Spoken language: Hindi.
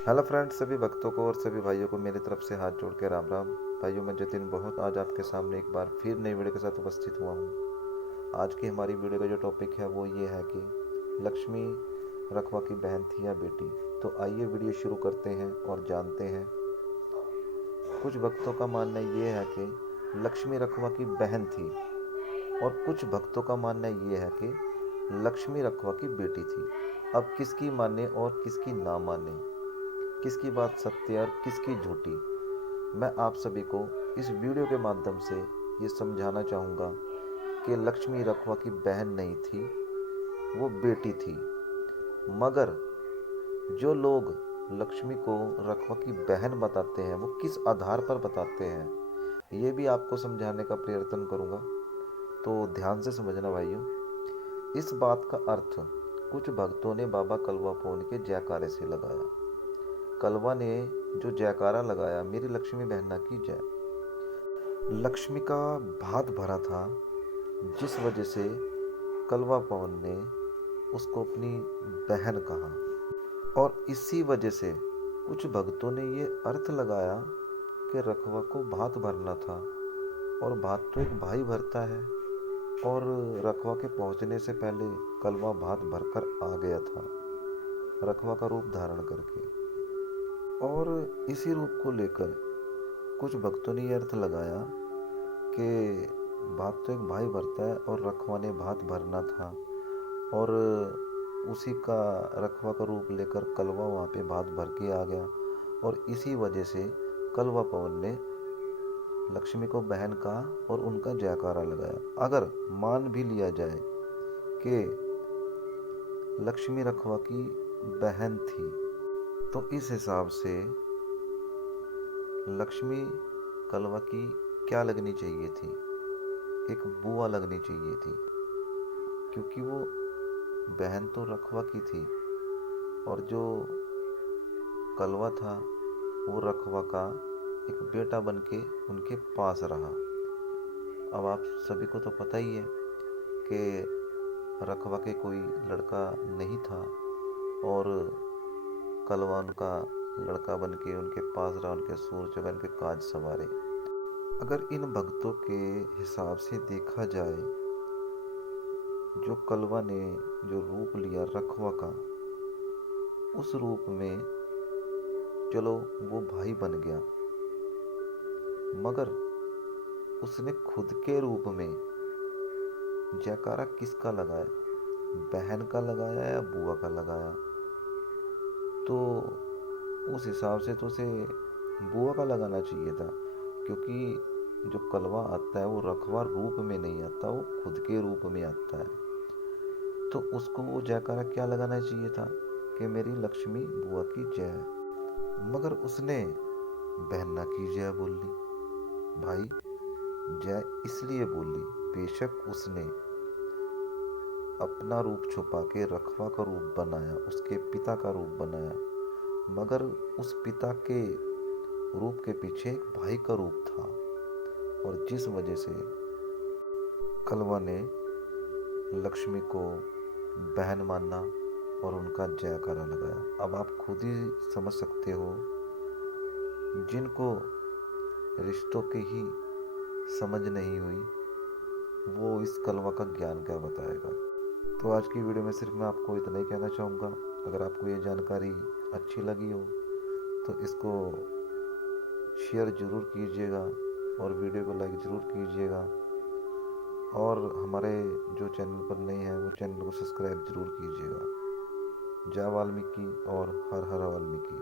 हेलो फ्रेंड्स, सभी भक्तों को और सभी भाइयों को मेरी तरफ से हाथ जोड़ के राम राम। भाइयों, मैं जतिन बहुत आज आपके सामने एक बार फिर नई वीडियो के साथ उपस्थित हुआ हूँ। आज की हमारी वीडियो का जो टॉपिक है वो ये है कि लक्ष्मी रखवा की बहन थी या बेटी। तो आइए वीडियो शुरू करते हैं और जानते हैं। कुछ भक्तों का मानना ये है कि लक्ष्मी रखवा की बहन थी और कुछ भक्तों का मानना ये है कि लक्ष्मी रखवा की बेटी थी। अब किसकी माने और किसकी ना माने, किसकी बात सत्य और किसकी झूठी, मैं आप सभी को इस वीडियो के माध्यम से ये समझाना चाहूँगा कि लक्ष्मी रखवा की बहन नहीं थी, वो बेटी थी। मगर जो लोग लक्ष्मी को रखवा की बहन बताते हैं वो किस आधार पर बताते हैं, ये भी आपको समझाने का प्रयत्न करूँगा। तो ध्यान से समझना भाइयों। इस बात का अर्थ कुछ भक्तों ने बाबा कलवा पौन के जयकारे से लगाया। कलवा ने जो जयकारा लगाया, मेरी लक्ष्मी बहना की जय, लक्ष्मी का भात भरा था, जिस वजह से कलवा पवन ने उसको अपनी बहन कहा। और इसी वजह से कुछ भक्तों ने ये अर्थ लगाया कि रखवा को भात भरना था, और भात तो एक भाई भरता है, और रखवा के पहुंचने से पहले कलवा भात भरकर आ गया था, रखवा का रूप धारण करके। और इसी रूप को लेकर कुछ भक्तों ने यह अर्थ लगाया कि भात तो एक भाई भरता है और रखवा ने भात भरना था, और उसी का रखवा का रूप लेकर कलवा वहाँ पे भात भर के आ गया, और इसी वजह से कलवा पवन ने लक्ष्मी को बहन कहा और उनका जयकारा लगाया। अगर मान भी लिया जाए कि लक्ष्मी रखवा की बहन थी, तो इस हिसाब से लक्ष्मी कलवा की क्या लगनी चाहिए थी? एक बुआ लगनी चाहिए थी, क्योंकि वो बहन तो रखवा की थी, और जो कलवा था वो रखवा का एक बेटा बन के उनके पास रहा। अब आप सभी को तो पता ही है कि रखवा के कोई लड़का नहीं था, और कलवा उनका लड़का बन के उनके पास रहा, उनके सूरज बन के काज सवारे। अगर इन भक्तों के हिसाब से देखा जाए, जो कलवा ने जो रूप लिया रखवा का, उस रूप में चलो वो भाई बन गया, मगर उसने खुद के रूप में जयकारा किसका लगाया? बहन का लगाया या बुआ का लगाया? तो उस हिसाब से तो उसे बुआ का लगाना चाहिए था, क्योंकि जो कलवा आता है वो रखवा रूप में नहीं आता, वो खुद के रूप में आता है। तो उसको वो जयकारा क्या लगाना चाहिए था कि मेरी लक्ष्मी बुआ की जय। मगर उसने बहना की जय बोल ली। भाई, जय इसलिए बोली, बेशक उसने अपना रूप छुपा के रखवा का रूप बनाया, उसके पिता का रूप बनाया, मगर उस पिता के रूप के पीछे एक भाई का रूप था, और जिस वजह से कलवा ने लक्ष्मी को बहन माना और उनका जयकारा लगाया। अब आप खुद ही समझ सकते हो, जिनको रिश्तों की ही समझ नहीं हुई, वो इस कलवा का ज्ञान क्या बताएगा। तो आज की वीडियो में सिर्फ मैं आपको इतना ही कहना चाहूँगा। अगर आपको ये जानकारी अच्छी लगी हो तो इसको शेयर ज़रूर कीजिएगा, और वीडियो को लाइक ज़रूर कीजिएगा, और हमारे जो चैनल पर नए हैं वो चैनल को सब्सक्राइब ज़रूर कीजिएगा। जय वाल्मीकि और हर हर वाल्मीकि।